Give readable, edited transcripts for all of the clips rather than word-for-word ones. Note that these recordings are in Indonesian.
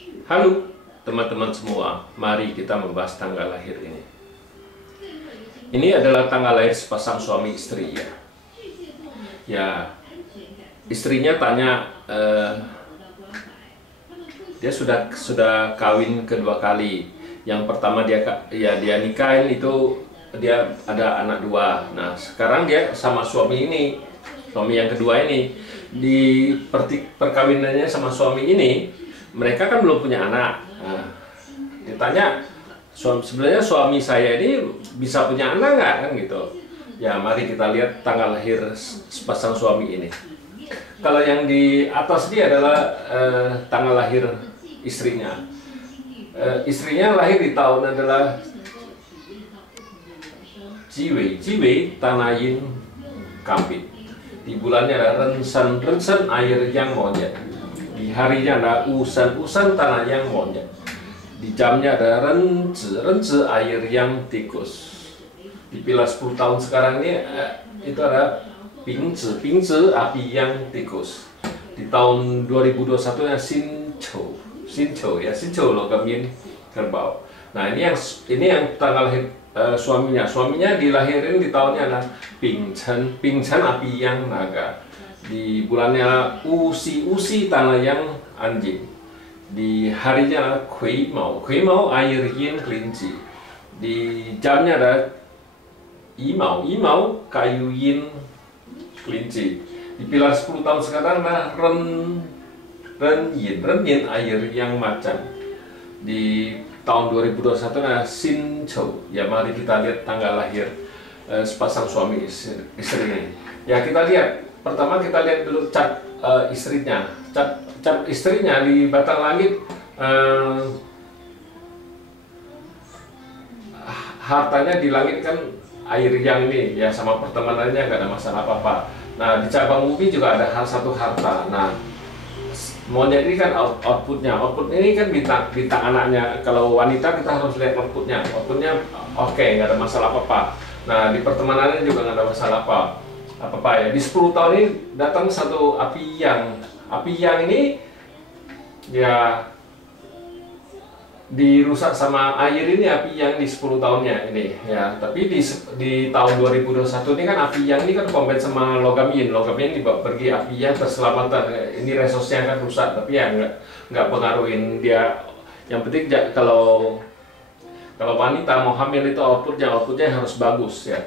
Halo teman-teman semua, mari kita membahas tanggal lahir ini. Ini adalah tanggal lahir sepasang suami istri ya. Ya, istrinya tanya, dia sudah kawin kedua kali. Yang pertama dia nikahin itu dia ada anak dua. Nah sekarang dia sama suami ini, suami yang kedua ini di perkawinannya sama suami ini. Mereka kan belum punya anak. Nah, ditanya, sebenarnya suami saya ini bisa punya anak nggak kan gitu? Ya, mari kita lihat tanggal lahir sepasang suami ini. Kalau yang di atas ini adalah tanggal lahir istrinya. Istrinya lahir di tahun adalah Jiwei Tanayin Kambit. Di bulannya ada Rensan air yang monyet. Di harinya ada usan tanah yang monyet. Di jamnya ada renzi air yang tikus. Dipilah 10 tahun sekarang ini itu ada pingzi api yang tikus. Di tahun 2021 nya Sinchou logam yin kerbau. Nah ini yang tanggal lahir suaminya dilahirin di tahunnya ada Pingchen api yang naga. Di bulannya usi tanah yang anjing. Di harinya Kui Mau air yin kelinci. Di jamnya ada Imau kayu yin kelinci. Di pilar 10 tahun sekarang ada Ren yin air yang macan. Di tahun 2021 ada Sinchou. Ya mari kita lihat tanggal lahir sepasang suami istri ini. Ya kita lihat. Pertama kita lihat dulu cat istrinya. Cat istrinya di batang langit, hartanya di langit kan air yang ini ya, sama pertemanannya nggak ada masalah apa-apa. Nah di cabang bumi juga ada satu harta. Nah monyet ini kan outputnya ini kan bintang anaknya. Kalau wanita kita harus lihat outputnya oke, nggak ada masalah apa-apa. Nah di pertemanannya juga nggak ada masalah apa-apa ya. Di 10 tahun ini datang satu api yang ini ya dirusak sama air ini. Api yang di 10 tahunnya ini ya, tapi di tahun 2021 ini kan api yang ini kan komben sama logam yin dibawa pergi. Api yang terselamatan, ini resource-nya kan rusak, tapi ya nggak pengaruhin dia. Yang penting kalau wanita mau hamil itu outputnya harus bagus ya,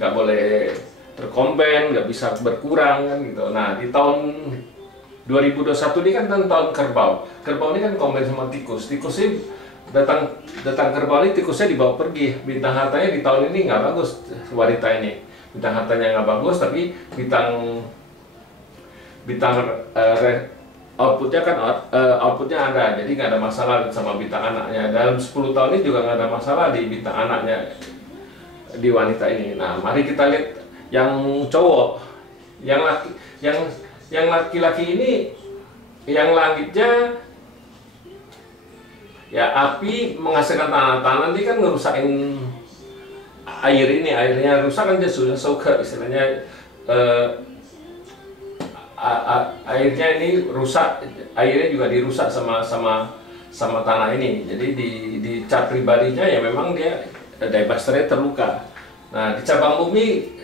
nggak boleh terkomben, nggak bisa berkurang kan gitu. Nah di tahun 2021 ini kan tahun kerbau ini kan komben sama tikus ini datang kerbau ini, tikusnya dibawa pergi. Bintang hartanya di tahun ini nggak bagus. Wanita ini bintang hartanya nggak bagus, tapi bintang outputnya kan outputnya ada, jadi nggak ada masalah sama bintang anaknya. Dalam 10 tahun ini juga nggak ada masalah di bintang anaknya di wanita ini. Nah mari kita lihat yang cowok, yang laki-laki ini, yang langitnya ya api menghasilkan tanah ini kan ngerusakin air ini. Airnya rusak kan dia sudah soke, istilahnya airnya ini rusak, airnya juga dirusak sama tanah ini. Jadi di cat pribadinya ya memang dia diabasternya terluka. Nah di cabang bumi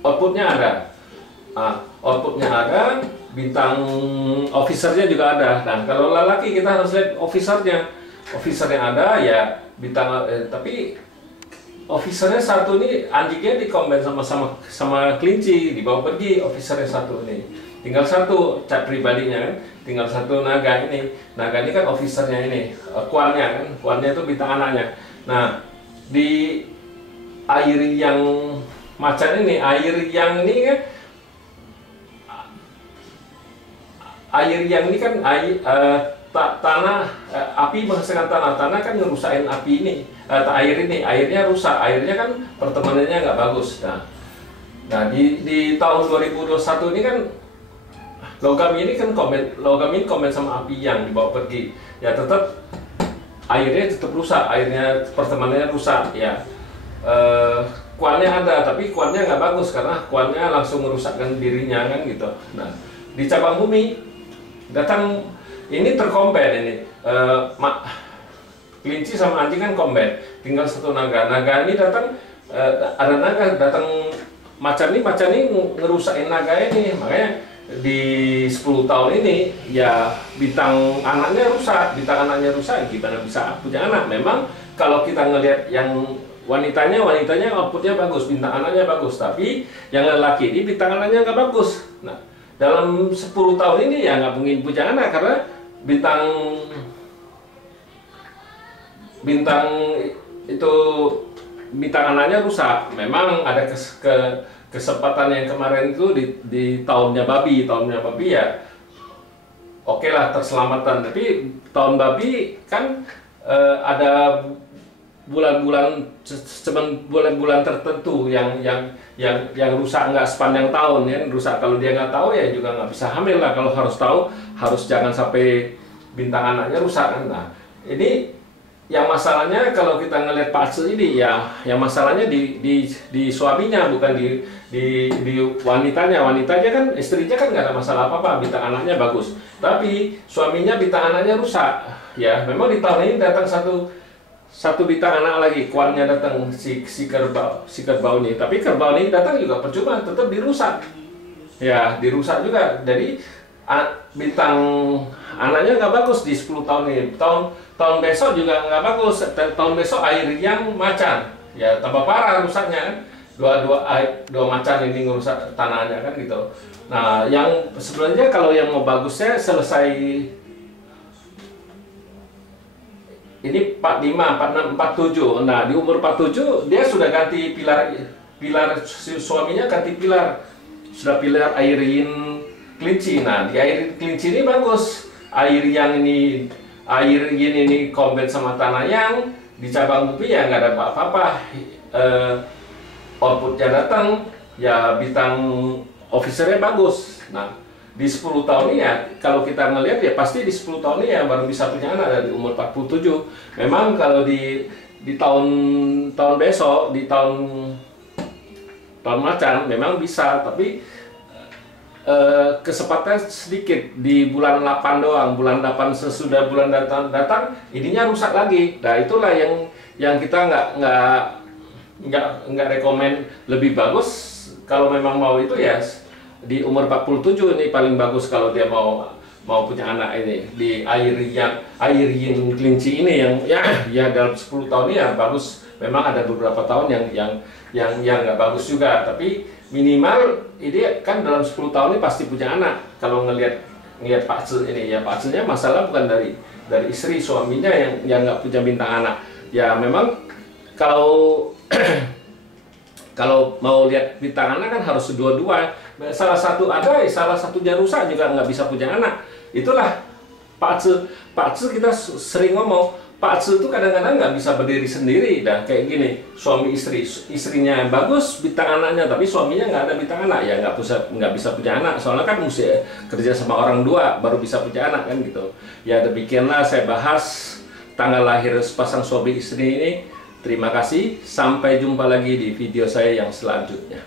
outputnya ada, bintang officernya juga ada. Nah kalau lelaki kita harus lihat officernya ada ya, bintang tapi officernya satu ini anjingnya dikomben sama kelinci, dibawa pergi officernya satu ini. Tinggal satu cat pribadinya kan, tinggal satu naga ini. Naga ini kan officernya ini, kuannya itu bintang anaknya. Nah di air yang macan ini, air yang ini kan tanah, api menghasilkan tanah kan ngerusakin api ini, airnya rusak, airnya kan pertemanannya nggak bagus. Nah di tahun 2021 ini kan logam ini komen sama api yang dibawa pergi ya, tetap airnya tetap rusak, airnya pertemanannya rusak ya. Kuannya ada, tapi kuannya nggak bagus karena kuannya langsung merusakkan dirinya kan gitu. Nah di cabang bumi datang ini terkombin ini. Kelinci sama anjing kan kombin, tinggal satu naga. Naga ini datang, ada naga datang macan ini ngerusakin naga ini. Makanya di 10 tahun ini ya bintang anaknya rusak, gimana bisa punya anak? Memang kalau kita ngelihat yang wanitanya outputnya bagus, bintang anaknya bagus, tapi yang lelaki ini bintang anaknya nggak bagus. Nah, dalam 10 tahun ini ya nggak mungkin punya anak karena bintang anaknya rusak. Memang ada kesempatan yang kemarin itu di tahunnya babi ya oke lah terselamatkan, tapi tahun babi kan ada bulan-bulan tertentu yang rusak nggak sepanjang tahun ya, rusak. Kalau dia nggak tahu ya juga nggak bisa hamil lah. Kalau harus tahu, harus jangan sampai bintang anaknya rusak kan. Nah, ini yang masalahnya kalau kita ngelihat Pak Acil ini ya, yang masalahnya di suaminya, bukan di wanitanya. Wanitanya kan, istrinya kan nggak ada masalah apa-apa, bintang anaknya bagus. Tapi suaminya bintang anaknya rusak. Ya, memang di tahun ini datang satu bintang anak lagi, kuannya datang si kerbau ini. Tapi kerbau ini datang juga percuma, tetap dirusak. Ya, dirusak juga. Jadi bintang anaknya nggak bagus di 10 tahun ini. Tahun besok juga nggak bagus. Tahun besok air yang macan, ya tambah parah rusaknya kan. Dua macan ini ngerusak tanahnya kan gitu. Nah, yang sebenarnya kalau yang mau bagusnya selesai ini 45, 46, 47. Nah, di umur 47 dia sudah ganti pilar suaminya ganti pilar. Sudah pilar air yin kelinci. Nah, di air kelinci ini bagus. Air yin ini kombin sama tanah yang di cabang bumi ya nggak ada apa-apa. Outputnya datang, ya bintang officernya bagus. Nah, di 10 tahun ini ya, kalau kita ngelihat ya pasti di 10 tahun ini ya baru bisa punya anak dari umur 47. Memang kalau di tahun besok, di tahun macan memang bisa, tapi kesempatan sedikit di bulan 8 doang. Bulan 8 sesudah bulan datang ininya rusak lagi. Nah, itulah yang kita nggak rekomen. Lebih bagus kalau memang mau itu ya di umur 47 ini paling bagus kalau dia mau punya anak ini. Di air yin kelinci ini yang dalam 10 tahun ini ya bagus. Memang ada beberapa tahun yang nggak bagus juga, tapi minimal ini kan dalam 10 tahun ini pasti punya anak. Kalau ngelihat Pak Acil ini ya, Pak Acilnya masalah bukan dari istri, suaminya yang nggak punya bintang anak. Ya memang kalau kalau mau lihat bintang anak kan harus dua-dua. Salah satu ada, salah satunya rusak juga nggak bisa punya anak. Itulah Pak Acil kita sering ngomong, Pak Acil itu kadang-kadang nggak bisa berdiri sendiri. Dan kayak gini, suami istrinya bagus bintang anaknya, tapi suaminya nggak ada bintang anak, ya nggak bisa punya anak. Soalnya kan mesti kerja sama orang dua baru bisa punya anak kan gitu. Ya demikianlah saya bahas tanggal lahir sepasang suami istri ini. Terima kasih, sampai jumpa lagi di video saya yang selanjutnya.